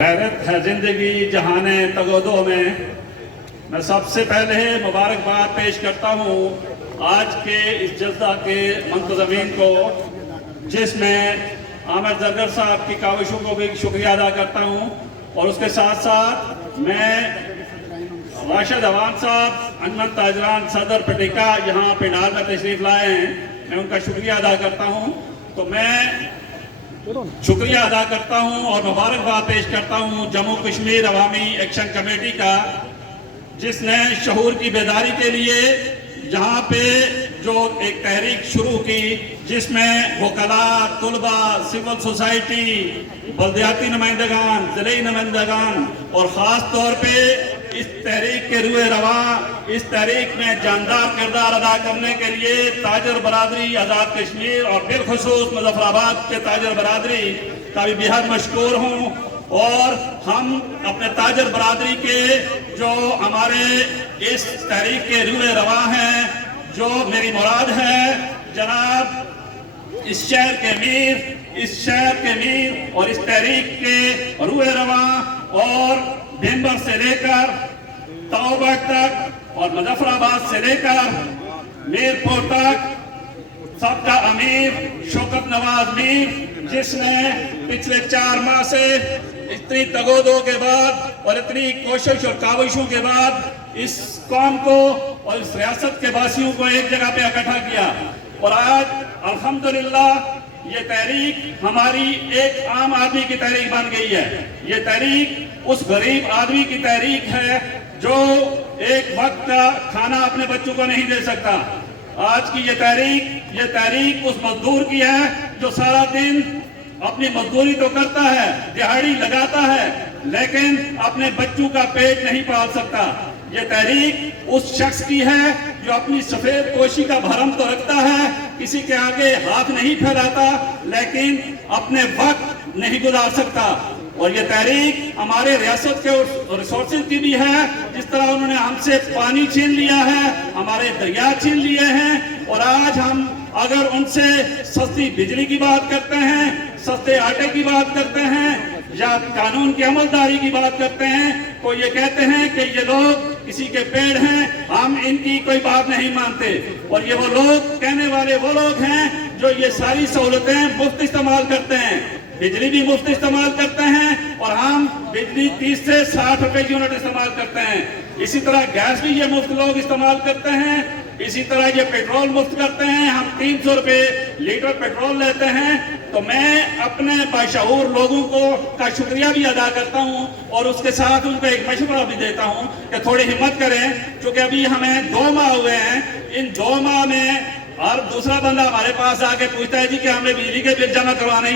غیرت ہے زندگی جہان تگودو میں سب سے پہلے مبارکباد پیش کرتا ہوں آج کے اس جلسہ کے منتظمین کو، جس میں عامر زرگر صاحب کی کاوشوں کو بھی شکریہ ادا کرتا ہوں، اور اس کے ساتھ ساتھ میں راشد عوان صاحب انجمن تاجران صدر پٹیکا یہاں پنڈال میں تشریف لائے ہیں، میں ان کا شکریہ ادا کرتا ہوں۔ تو میں شکریہ ادا کرتا ہوں اور مبارکباد پیش کرتا ہوں جموں کشمیر عوامی ایکشن کمیٹی کا، جس نے شعور کی بیداری کے لیے یہاں پہ جو ایک تحریک شروع کی، جس میں وکلاء، طلباء، سول سوسائٹی، بلدیاتی نمائندگان، ضلعی نمائندگان، اور خاص طور پہ اس تحریک کے روح رواں، اس تحریک میں جاندار کردار ادا کرنے کے لیے تاجر برادری آزاد کشمیر اور بالخصوص مظفر آباد کے تاجر برادری کا بھی بہت مشکور ہوں۔ اور ہم اپنے تاجر برادری کے جو ہمارے اس تحریک کے روح رواں ہیں، جو میری مراد ہے جناب اس شہر کے امیر اور اس تحریک کے روح رواں، اور بھنبر سے لے کر توبہ تک اور مظفر آباد سے لے کر میرپور تک سب کا امیر شوکت نواز میر، جس نے پچھلے 4 ماہ سے اتنی تگودو کے بعد اور اتنی کوشش اور کاوشوں کے بعد اس قوم کو اور اس ریاست کے باسیوں کو ایک جگہ پہ اکٹھا کیا، اور آج الحمدللہ یہ تحریک ہماری ایک عام آدمی کی تحریک بن گئی ہے۔ یہ تحریک اس غریب آدمی کی تحریک ہے جو ایک وقت کا کھانا اپنے بچوں کو نہیں دے سکتا۔ آج کی یہ تحریک اس مزدور کی ہے جو سارا دن اپنی مزدوری تو کرتا ہے، دہاڑی لگاتا ہے، لیکن اپنے بچوں کا پیٹ نہیں پال سکتا۔ یہ تحریک اس شخص کی ہے جو اپنی سفید پوشی کا بھرم تو رکھتا ہے، کسی کے آگے ہاتھ نہیں پھیلاتا، لیکن اپنے وقت نہیں گزار سکتا۔ اور یہ تحریک ہمارے ریاست کے ریسورسز کی بھی ہے، جس طرح انہوں نے ہم سے پانی چھین لیا ہے، ہمارے دریا چھین لیے ہیں، اور آج ہم اگر ان سے سستی بجلی کی بات کرتے ہیں، سستے آٹے کی بات کرتے ہیں، یا قانون کی عملداری کی بات کرتے ہیں، تو یہ کہتے ہیں کہ یہ لوگ کسی کے پیڑ ہیں، ہم ان کی کوئی بات نہیں مانتے۔ اور یہ وہ لوگ کہنے والے وہ لوگ ہیں جو یہ ساری سہولتیں مفت استعمال کرتے ہیں، بجلی بھی مفت استعمال کرتے ہیں، اور ہم بجلی 30 سے 60 روپے کی یونٹ استعمال کرتے ہیں۔ اسی طرح گیس بھی یہ مفت لوگ استعمال کرتے ہیں، اسی طرح یہ پیٹرول مفت کرتے ہیں، ہم 300 روپے لیٹر پیٹرول لیتے ہیں۔ تو میں اپنے باشعور لوگوں کا شکریہ بھی ادا کرتا ہوں، اور اس کے ساتھ ان کو ایک مشورہ بھی دیتا ہوں کہ تھوڑی ہمت کریں، چونکہ ابھی ہمیں 2 ماہ ہوئے ہیں۔ ان 2 ماہ میں اور دوسرا بندہ ہمارے پاس آ کے پوچھتا ہے جی کہ ہمیں بجلی کے بل جمع کروانے